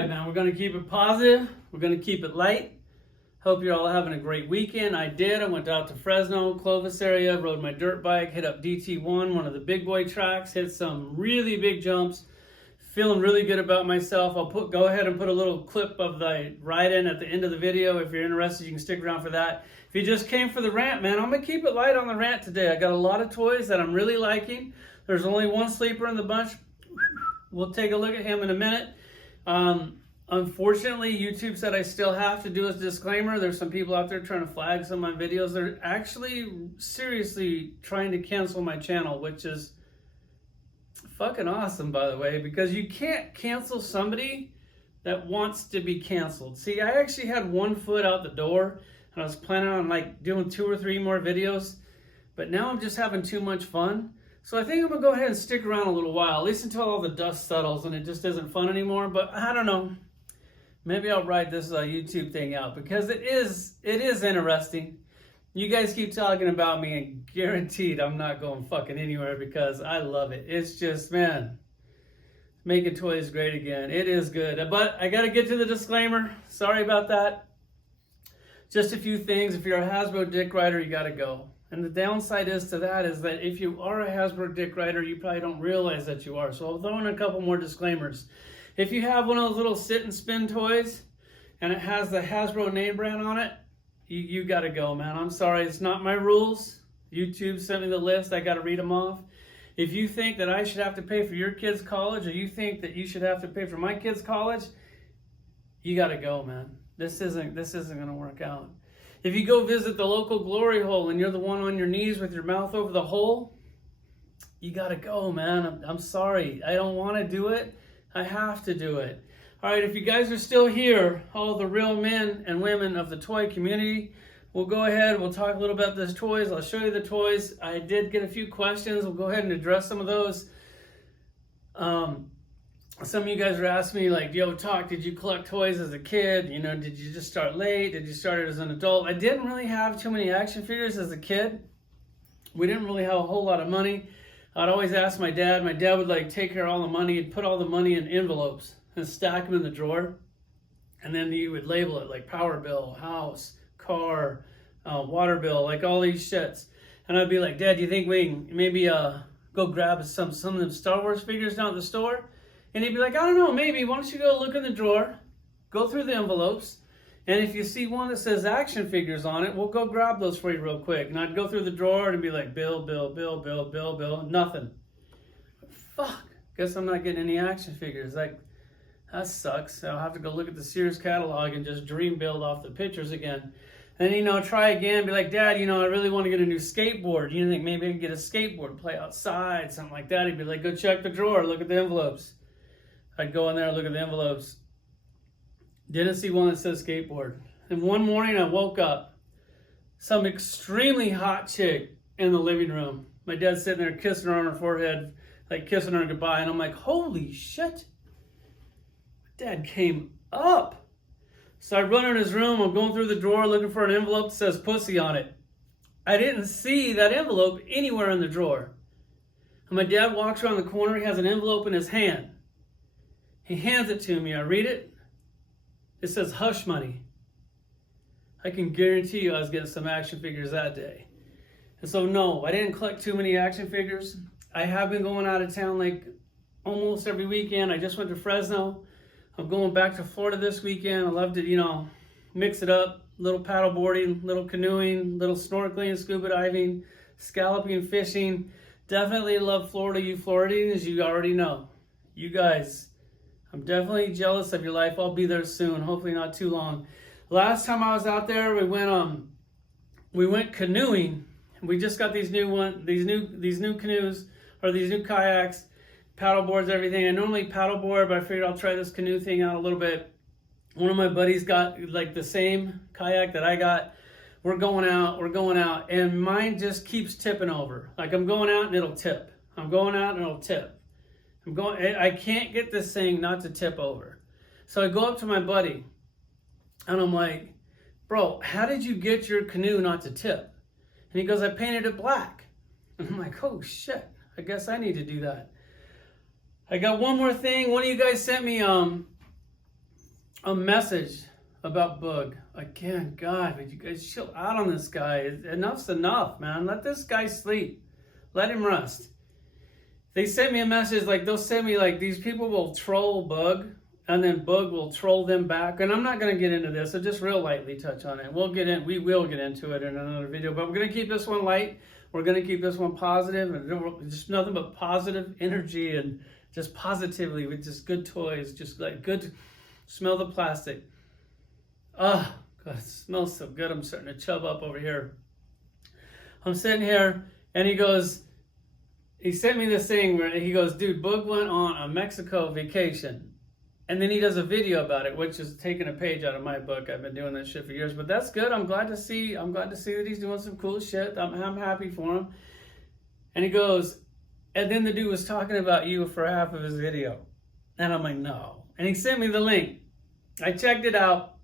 right, man. We're going to keep it positive. We're going to keep it light. Hope you're all having a great weekend. I did. I went out to Fresno, Clovis area, rode my dirt bike, hit up DT1, one of the big boy tracks, hit some really big jumps. Feeling really good about myself. I'll go ahead and put a little clip of the ride-in at the end of the video. If you're interested, you can stick around for that. If you just came for the rant, man, I'm going to keep it light on the rant today. I got a lot of toys that I'm really liking. There's only one sleeper in the bunch. We'll take a look at him in a minute. Unfortunately, YouTube said I still have to do a disclaimer. There's some people out there trying to flag some of my videos. They're actually seriously trying to cancel my channel, which is fucking awesome, by the way, because you can't cancel somebody that wants to be canceled. See, I actually had one foot out the door, and I was planning on like doing 2 or 3 more videos, but now I'm just having too much fun. So I think I'm gonna go ahead and stick around a little while, at least until all the dust settles and it just isn't fun anymore. But I don't know. Maybe I'll ride this YouTube thing out because it is interesting. You guys keep talking about me, and guaranteed I'm not going fucking anywhere because I love it. It's just, man, making toys great again. It is good. But I got to get to the disclaimer. Sorry about that. Just a few things. If you're a Hasbro Dick Rider, you got to go. And the downside is to that is that if you are a Hasbro Dick Rider, you probably don't realize that you are. So I'll throw in a couple more disclaimers. If you have one of those little sit and spin toys and it has the Hasbro name brand on it, you got to go, man. I'm sorry. It's not my rules. YouTube sent me the list. I got to read them off. If you think that I should have to pay for your kids' college, or you think that you should have to pay for my kids' college, you got to go, man. This isn't going to work out. If you go visit the local glory hole and you're the one on your knees with your mouth over the hole, you got to go, man. I'm sorry. I don't want to do it. I have to do it. All right, if you guys are still here, all the real men and women of the toy community, we'll go ahead. We'll talk a little about these toys. I'll show you the toys. I did get a few questions. We'll go ahead and address some of those. Some of you guys were asking me, like, yo, did you collect toys as a kid? You know, did you just start late? Did you start it as an adult? I didn't really have too many action figures as a kid. We didn't really have a whole lot of money. I'd always ask my dad. My dad would like take care of all the money and put all the money in envelopes and stack them in the drawer. And then you would label it like power bill, house, car, water bill, like all these shits. And I'd be like, Dad, do you think we can maybe go grab some of them Star Wars figures down at the store? And he'd be like, I don't know, maybe. Why don't you go look in the drawer, go through the envelopes, and if you see one that says action figures on it, we'll go grab those for you real quick. And I'd go through the drawer and be like, bill, nothing. Fuck, guess I'm not getting any action figures. Like, that sucks. I'll have to go look at the Sears catalog and just dream build off the pictures again. And, you know, try again, be like, Dad, you know, I really want to get a new skateboard. You think maybe I can get a skateboard, play outside, something like that. He'd be like, go check the drawer, look at the envelopes. I'd go in there and look at the envelopes. Didn't see one that says skateboard. And one morning I woke up, some extremely hot chick in the living room. My dad's sitting there kissing her on her forehead, like kissing her goodbye. And I'm like, holy shit. Dad came up. So I run in his room. I'm going through the drawer looking for an envelope that says pussy on it. I didn't see that envelope anywhere in the drawer. And my dad walks around the corner. He has an envelope in his hand. He hands it to me. I read it. It says hush money. I can guarantee you I was getting some action figures that day. And so no, I didn't collect too many action figures. I have been going out of town like almost every weekend. I just went to Fresno. I'm going back to Florida this weekend. I love to, you know, mix it up. Little paddle boarding, little canoeing, little snorkeling, scuba diving, scalloping, fishing. Definitely love Florida. You Floridians, you already know. You guys, I'm definitely jealous of your life. I'll be there soon, hopefully not too long. Last time I was out there, we went canoeing. We just got these new canoes, or these new kayaks, paddle boards, everything. I normally paddle board, but I figured I'll try this canoe thing out a little bit. One of my buddies got like the same kayak that I got. We're going out, and mine just keeps tipping over. Like I'm going out and it'll tip. I'm going out and it'll tip. I can't get this thing not to tip over. So I go up to my buddy and I'm like, bro, how did you get your canoe not to tip? And he goes, I painted it black. And I'm like, oh shit, I guess I need to do that. I got one more thing. One of you guys sent me a message about Boog. Again, God, would you guys chill out on this guy? Enough's enough, man. Let this guy sleep. Let him rest. They sent me a message, like they'll send me like these people will troll Boog, and then Boog will troll them back. And I'm not going to get into this. I'll just real lightly touch on it. We will get into it in another video, but we're going to keep this one light. We're going to keep this one positive, and just nothing but positive energy and just positively with just good toys, just like good. Smell the plastic. Oh, God, it smells so good. I'm starting to chub up over here. I'm sitting here, and he sent me this thing where he goes, dude, Boog went on a Mexico vacation. And then he does a video about it, which is taking a page out of my book. I've been doing that shit for years, but that's good. I'm glad to see that he's doing some cool shit. I'm happy for him. And he goes, and then the dude was talking about you for half of his video. And I'm like, no. And he sent me the link. I checked it out.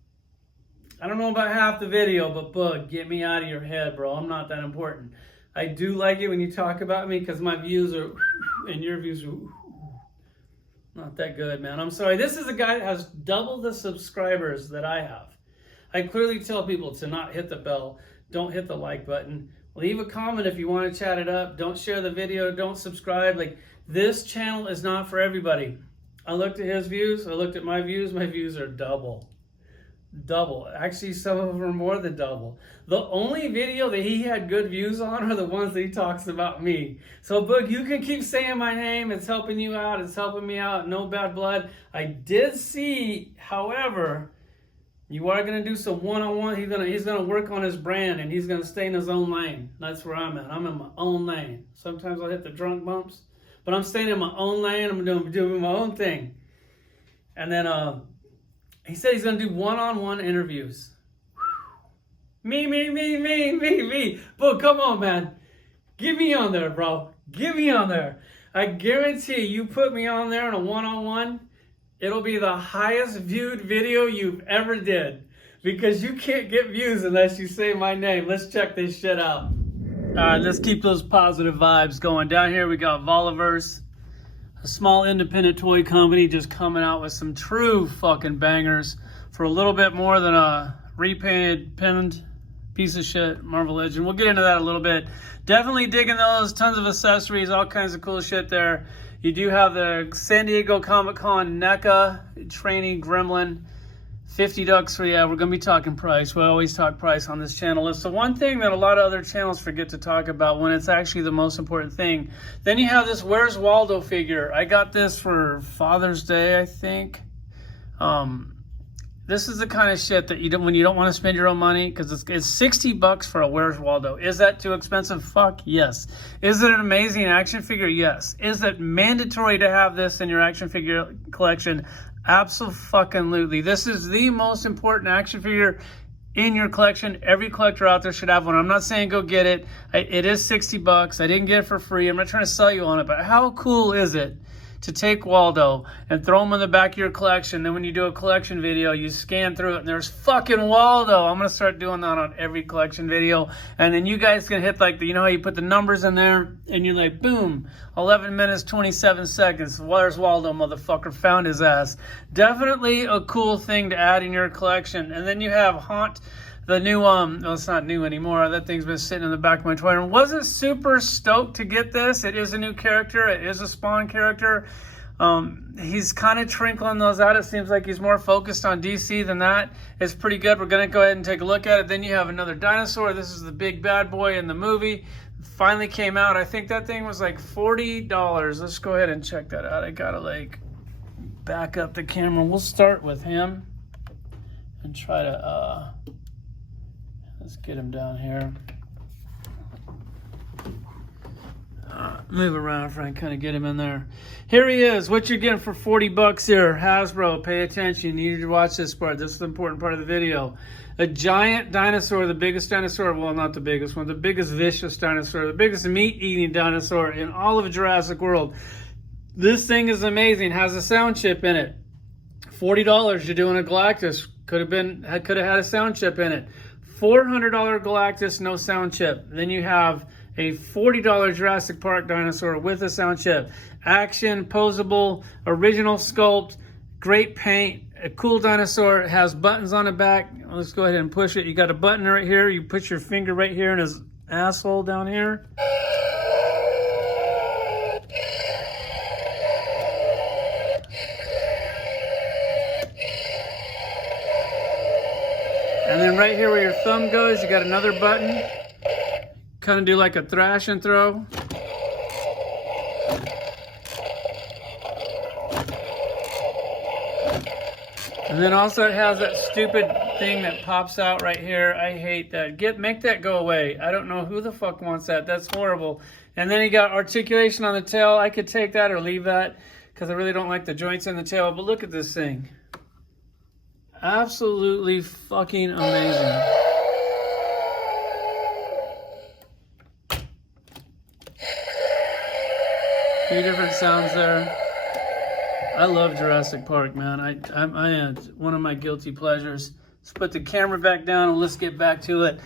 I don't know about half the video, but Boog, get me out of your head, bro. I'm not that important. I do like it when you talk about me because my views are, and your views are not that good, man. I'm sorry. This is a guy that has double the subscribers that I have. I clearly tell people to not hit the bell. Don't hit the like button. Leave a comment if you want to chat it up. Don't share the video. Don't subscribe. Like, this channel is not for everybody. I looked at his views. I looked at my views. My views are double. Double. Actually, some of them are more than double. The only video that he had good views on are the ones that he talks about me. So, Boog, you can keep saying my name. It's helping you out. It's helping me out. No bad blood. I did see, however, you are going to do some one-on-one. He's gonna work on his brand, and he's going to stay in his own lane. That's where I'm at. I'm in my own lane. Sometimes I'll hit the drunk bumps, but I'm staying in my own lane. I'm doing my own thing. And then, he said he's going to do one-on-one interviews. Me. Boog, come on, man. Get me on there, bro. Get me on there. I guarantee you put me on there in a one-on-one, it'll be the highest viewed video you've ever did. Because you can't get views unless you say my name. Let's check this shit out. All right, let's keep those positive vibes going. Down here we got Volleverse. A small independent toy company just coming out with some true fucking bangers for a little bit more than a repainted, pinned piece of shit Marvel Legend. We'll get into that a little bit. Definitely digging those. Tons of accessories, all kinds of cool shit there. You do have the San Diego Comic-Con NECA trainee gremlin. $50 for, yeah, we're going to be talking price. We always talk price on this channel. It's the one thing that a lot of other channels forget to talk about when it's actually the most important thing. Then you have this Where's Waldo figure. I got this for Father's Day, I think. This is the kind of shit that you don't, when you don't want to spend your own money, because it's $60 for a Where's Waldo. Is that too expensive? Fuck yes. Is it an amazing action figure? Yes. Is it mandatory to have this in your action figure collection? Absolutely. This is the most important action figure in your collection. Every collector out there should have one. I'm not saying go get it. It is $60. I didn't get it for free. I'm not trying to sell you on it, but how cool is it to take Waldo and throw him in the back of your collection? Then when you do a collection video, you scan through it and there's fucking Waldo. I'm going to start doing that on every collection video. And then you guys can hit like, you know how you put the numbers in there and you're like, boom, 11 minutes, 27 seconds. Where's Waldo, motherfucker? Found his ass. Definitely a cool thing to add in your collection. And then you have Haunt, the new, well, it's not new anymore. That thing's been sitting in the back of my toy room. Wasn't super stoked to get this. It is a new character. It is a Spawn character. He's kind of trickling those out. It seems like he's more focused on DC than that. It's pretty good. We're going to go ahead and take a look at it. Then you have another dinosaur. This is the big bad boy in the movie. Finally came out. I think that thing was like $40. Let's go ahead and check that out. I got to like back up the camera. We'll start with him and try to, let's get him down here. Move around if I can kind of get him in there. Here he is. What you're getting for $40 here. Hasbro, pay attention. You need to watch this part. This is the important part of the video. A giant dinosaur, the biggest dinosaur, well, not the biggest one, the biggest vicious dinosaur, the biggest meat-eating dinosaur in all of Jurassic World. This thing is amazing. Has a sound chip in it. $40. You're doing a Galactus. Could have had a sound chip in it. $400 Galactus, no sound chip. Then you have a $40 Jurassic Park dinosaur with a sound chip. Action, posable, original sculpt, great paint. a cool dinosaur. It has buttons on the back. Let's go ahead and push it. You got a button right here. You put your finger right here in his asshole down here. And then right here where your thumb goes, you got another button. Kind of do like a thrash and throw. And then also it has that stupid thing that pops out right here. I hate that. Make that go away. I don't know who the fuck wants that. That's horrible. And then you got articulation on the tail. I could take that or leave that because I really don't like the joints in the tail. But look at this thing. Absolutely fucking amazing. Few different sounds there. I love Jurassic Park, man. I one of my guilty pleasures. Let's put the camera back down and let's get back to it.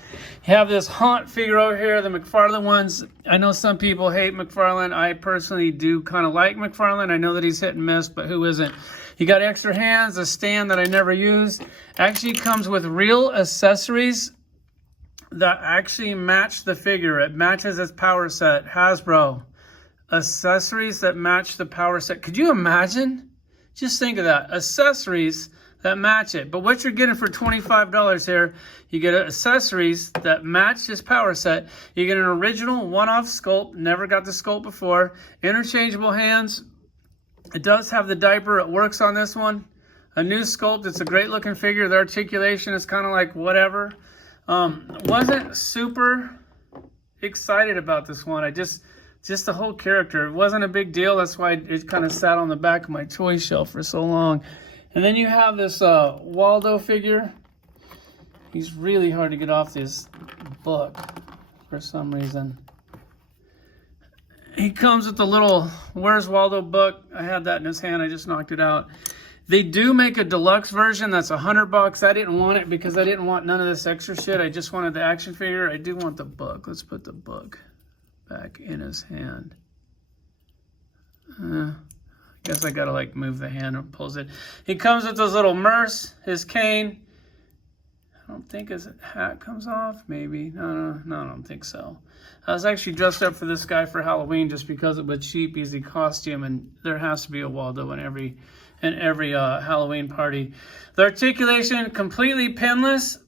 You have this haunt figure over here, the McFarlane ones. I know some people hate McFarlane. I personally do kind of like McFarlane. I know that he's hit and miss, but who isn't? You got extra hands, a stand that I never use. Actually comes with real accessories that actually match the figure. It matches his power set. Hasbro. Accessories that match the power set. Could you imagine? Just think of that. Accessories that match it. But what you're getting for $25 here, you get accessories that match his power set. You get an original one-off sculpt. Never got the sculpt before. Interchangeable hands. It does have the diaper. It works on this one. A new sculpt. It's a great looking figure. The articulation is kind of like whatever. Wasn't super excited about this one. Just the whole character. It wasn't a big deal. That's why it kind of sat on the back of my toy shelf for so long. And then you have this Waldo figure. He's really hard to get off this book for some reason. He comes with the little Where's Waldo book. I had that in his hand. I just knocked it out. They do make a deluxe version that's $100. I didn't want it because I didn't want none of this extra shit. I just wanted the action figure. I do want the book. Let's put the book back in his hand. I guess I gotta like move the hand and pulls it. He comes with those little Merce, his cane. I don't think his hat comes off, maybe. No, I don't think so. I was actually dressed up for this guy for Halloween just because of a cheap, easy costume, and there has to be a Waldo in every Halloween party. The articulation, completely pinless.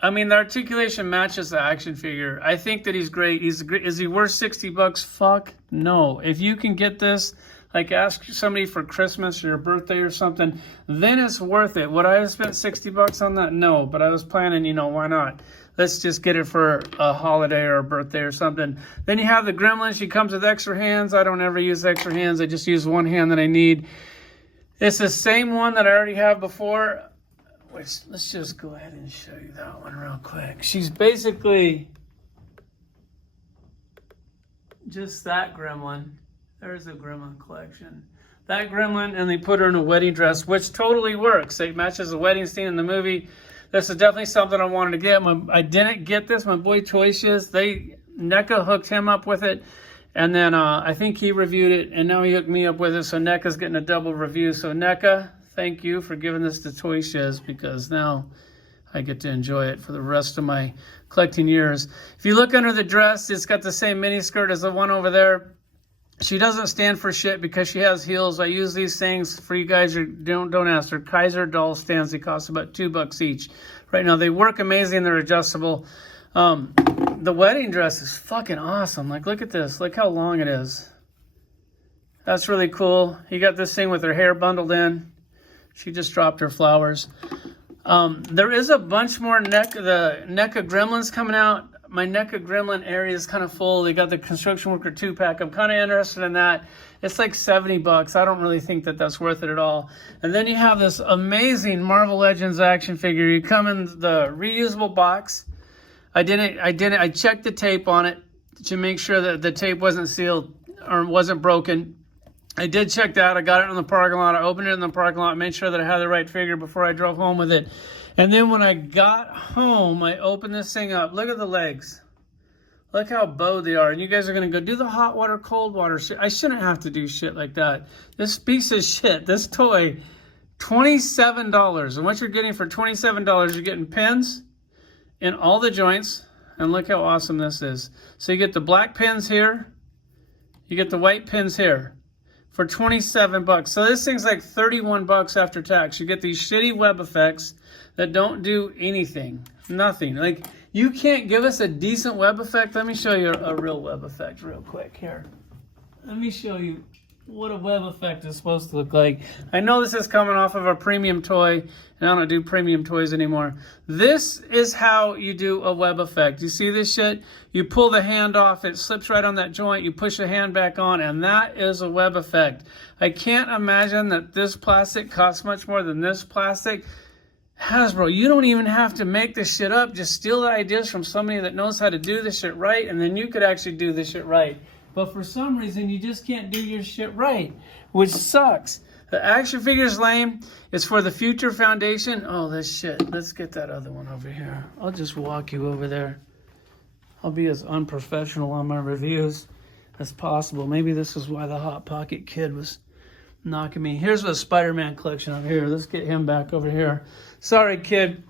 I mean, the articulation matches the action figure. I think that he's great. Is he worth $60? Fuck no. If you can get this, like ask somebody for Christmas or your birthday or something, then it's worth it. Would I have spent $60 on that? No, but I was planning, why not? Let's just get it for a holiday or a birthday or something. Then you have the Gremlin. She comes with extra hands. I don't ever use extra hands. I just use one hand that I need. It's the same one that I already have before. Let's just go ahead and show you that one real quick. She's basically just that Gremlin. There's a Gremlin collection. That Gremlin, and they put her in a wedding dress, which totally works. It matches the wedding scene in the movie. This is definitely something I wanted to get. I didn't get this. My boy Choices, NECA hooked him up with it. And then I think he reviewed it, and now he hooked me up with it. So NECA's getting a double review. So NECA, thank you for giving this to Toy Shiz, because now I get to enjoy it for the rest of my collecting years. If you look under the dress, it's got the same mini skirt as the one over there. She doesn't stand for shit because she has heels. I use these things for you guys who don't ask. They're Kaiser doll stands. They cost about $2 each. Right now, they work amazing. They're adjustable. The wedding dress is fucking awesome. Like, look at this. Look how long it is. That's really cool. You got this thing with her hair bundled in. She just dropped her flowers. There is a bunch more the NECA Gremlins coming out. My NECA Gremlin area is kind of full. They got the Construction Worker 2-pack. I'm kind of interested in that. It's like $70. I don't really think that that's worth it at all. And then you have this amazing Marvel Legends action figure. You come in the reusable box. I checked the tape on it to make sure that the tape wasn't sealed or wasn't broken. I did check that. I got it in the parking lot. I opened it in the parking lot, made sure that I had the right figure before I drove home with it. And then when I got home, I opened this thing up. Look at the legs. Look how bowed they are. And you guys are going to go do the hot water, cold water shit. I shouldn't have to do shit like that. This piece of shit, this toy, $27. And what you're getting for $27, you're getting pins in all the joints. And look how awesome this is. So you get the black pins here. You get the white pins here for 27 bucks. So this thing's like 31 bucks after tax. You get these shitty web effects that don't do anything. Nothing. Like, you can't give us a decent web effect. Let me show you a real web effect real quick here. Let me show you what a web effect is supposed to look like. I know this is coming off of a premium toy, and I don't do premium toys anymore. This is how you do a web effect. You see this shit? You pull the hand off, it slips right on that joint, you push the hand back on, and that is a web effect. I can't imagine that this plastic costs much more than this plastic. Hasbro, you don't even have to make this shit up. Just steal the ideas from somebody that knows how to do this shit right, and then you could actually do this shit right. But for some reason, you just can't do your shit right, which sucks. The action figure's lame. It's for the Future Foundation. Oh, this shit. Let's get that other one over here. I'll just walk you over there. I'll be as unprofessional on my reviews as possible. Maybe this is why the Hot Pocket kid was knocking me. Here's the Spider-Man collection over here. Let's get him back over here. Sorry, kid.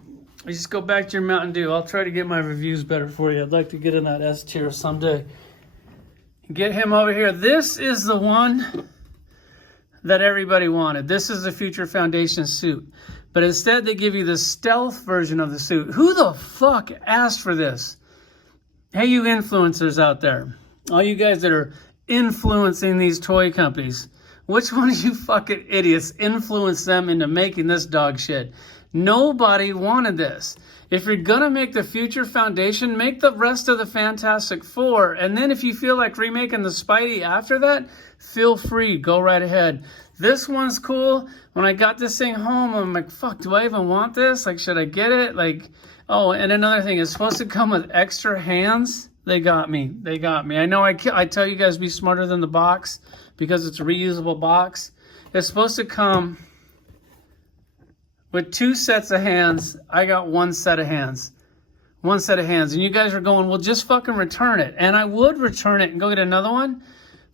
You just go back to your Mountain Dew. I'll try to get my reviews better for you. I'd like to get in that S tier someday. Get him over here. This is the one that everybody wanted. This is the Future Foundation suit. But instead, they give you the stealth version of the suit. Who the fuck asked for this? Hey, you influencers out there. All you guys that are influencing these toy companies. Which one of you fucking idiots influenced them into making this dog shit? Nobody wanted this. If you're gonna make the Future Foundation, make the rest of the Fantastic Four. And then if you feel like remaking the Spidey after that, feel free, go right ahead. This one's cool. When I got this thing home, I'm like, fuck, do I even want this? Like, should I get it? Like, oh, and another thing, it's supposed to come with extra hands. They got me. They got me. I know I tell you guys be smarter than the box because it's a reusable box. It's supposed to come with 2 sets of hands. I got 1 set of hands. 1 set of hands. And you guys are going, well, just fucking return it. And I would return it and go get another one.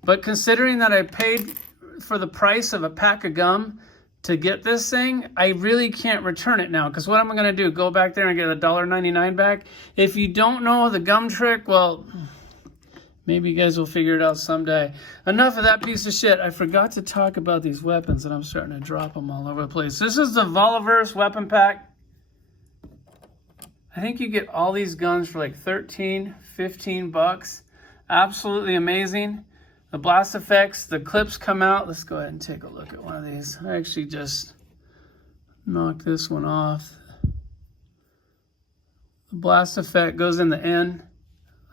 But considering that I paid for the price of a pack of gum to get this thing, I really can't return it now. Because what am I going to do? Go back there and get $1.99 back? If you don't know the gum trick, well, maybe you guys will figure it out someday. Enough of that piece of shit. I forgot to talk about these weapons, and I'm starting to drop them all over the place. This is the Volleverse weapon pack. I think you get all these guns for like 13, 15 bucks. Absolutely amazing. The blast effects, the clips come out. Let's go ahead and take a look at one of these. I actually just knocked this one off. The blast effect goes in the end.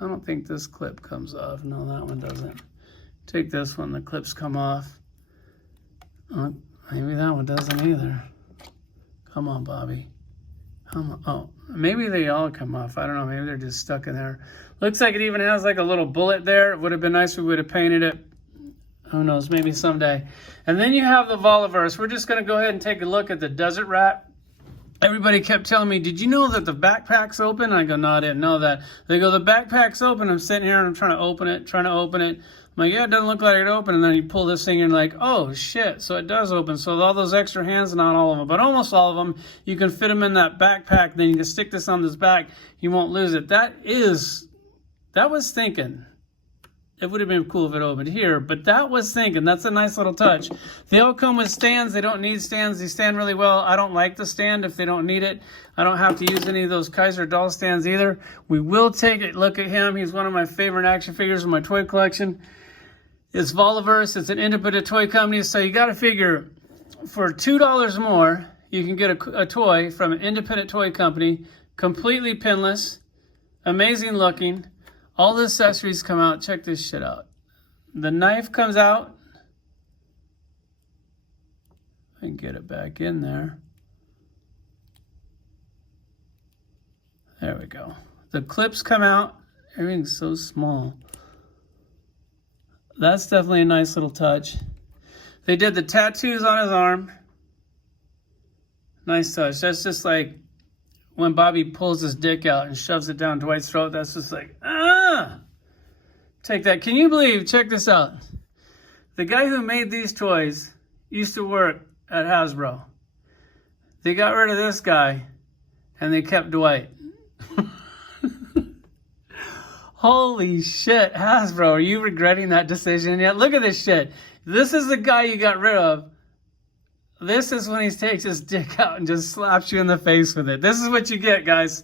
I don't think this clip comes off. No, that one doesn't. Take this one, the clips come off. Maybe that one doesn't either. Come on, Bobby. Come on. Oh, maybe they all come off. I don't know. Maybe they're just stuck in there. Looks like it even has like a little bullet there. It would have been nice if we would have painted it. Who knows? Maybe someday. And then you have the Volleverse. We're just going to go ahead and take a look at the Desert Rat. Everybody kept telling me, did you know that the backpack's open? I go, no, I didn't know that. They go, the backpack's open. I'm sitting here and I'm trying to open it. I'm like, yeah, it doesn't look like it open. And then you pull this thing and you're like, oh, shit. So it does open. So all those extra hands, not all of them, but almost all of them, you can fit them in that backpack. Then you can stick this on this back. You won't lose it. That was thinking. It would have been cool if it opened here, but that was thinking. That's a nice little touch. They all come with stands. They don't need stands. They stand really well. I don't like the stand if they don't need it. I don't have to use any of those Kaiser doll stands either. We will take a look at him. He's one of my favorite action figures in my toy collection. It's Volleverse. It's an independent toy company, so you got to figure for $2 more, you can get a toy from an independent toy company, completely pinless, amazing looking. All the accessories come out. Check this shit out. The knife comes out. I can get it back in there. There we go. The clips come out. Everything's so small. That's definitely a nice little touch. They did the tattoos on his arm. Nice touch. That's just like when Bobby pulls his dick out and shoves it down Dwight's throat. That's just like, ah! Take that. Can you believe, check this out. The guy who made these toys used to work at Hasbro. They got rid of this guy, and they kept Dwight. Holy shit, Hasbro, are you regretting that decision yet? Look at this shit. This is the guy you got rid of. This is when he takes his dick out and just slaps you in the face with it. This is what you get, guys.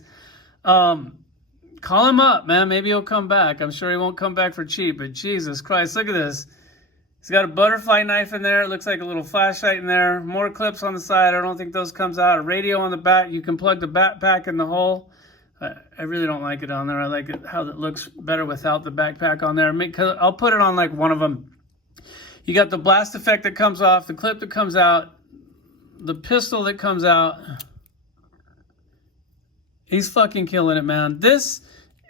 Call him up, man. Maybe he'll come back. I'm sure he won't come back for cheap, but Jesus Christ, look at this. He's got a butterfly knife in there. It looks like a little flashlight in there. More clips on the side. I don't think those comes out. A radio on the back. You can plug the backpack in the hole. I really don't like it on there. I like it how it looks better without the backpack on there. I'll put it on like one of them. You got the blast effect that comes off, the clip that comes out, the pistol that comes out. He's fucking killing it, man. This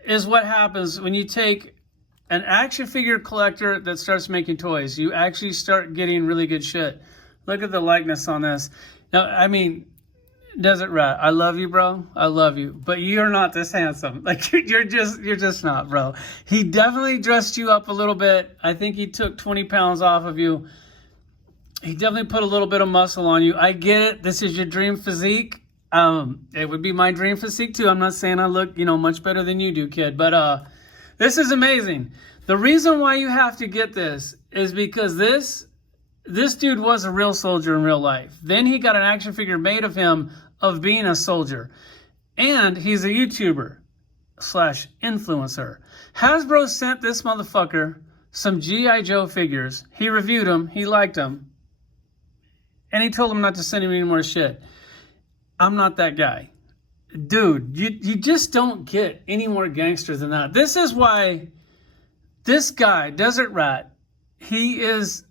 is what happens when you take an action figure collector that starts making toys. You actually start getting really good shit. Look at the likeness on this. Now, I mean, Desert Rat, I love you, bro. I love you. But you're not this handsome. Like, you're just not, bro. He definitely dressed you up a little bit. I think he took 20 pounds off of you. He definitely put a little bit of muscle on you. I get it. This is your dream physique. It would be my dream physique too. I'm not saying I look, much better than you do, kid. But this is amazing. The reason why you have to get this is because this dude was a real soldier in real life. Then he got an action figure made of him of being a soldier. And he's a YouTuber / influencer. Hasbro sent this motherfucker some G.I. Joe figures. He reviewed them. He liked them. And he told him not to send him any more shit. I'm not that guy. Dude, you just don't get any more gangster than that. This is why this guy, Desert Rat, he is,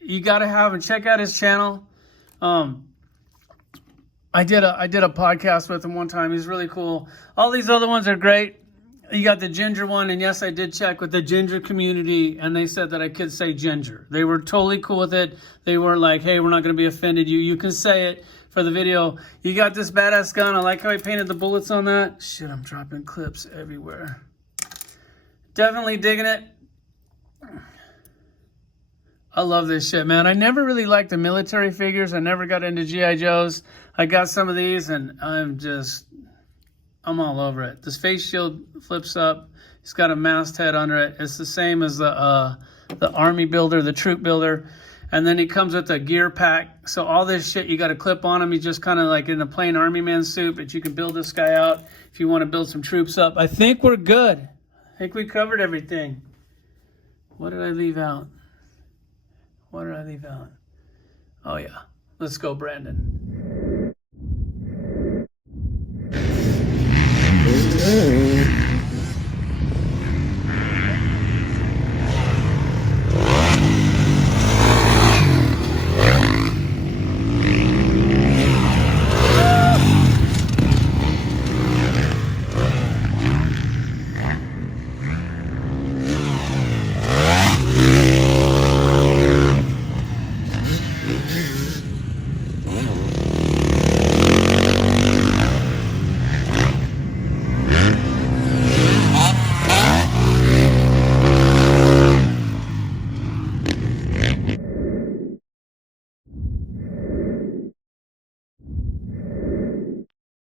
you got to have him. Check out his channel. I did a podcast with him one time. He's really cool. All these other ones are great. You got the ginger one, and yes, I did check with the ginger community, and they said that I could say ginger. They were totally cool with it. They weren't like, hey, we're not going to be offended. You can say it for the video. You got this badass gun. I like how he painted the bullets on that. Shit, I'm dropping clips everywhere. Definitely digging it. I love this shit, man. I never really liked the military figures. I never got into G.I. Joes. I got some of these, and I'm all over it. This face shield flips up. It's got a masthead under it. It's the same as the army builder, the troop builder. And then it comes with a gear pack. So all this shit, you got to clip on him. He's just kind of like in a plain army man suit, but you can build this guy out if you want to build some troops up. I think we're good. I think we covered everything. What did I leave out? What did I leave out? Oh, yeah. Let's go, Brandon.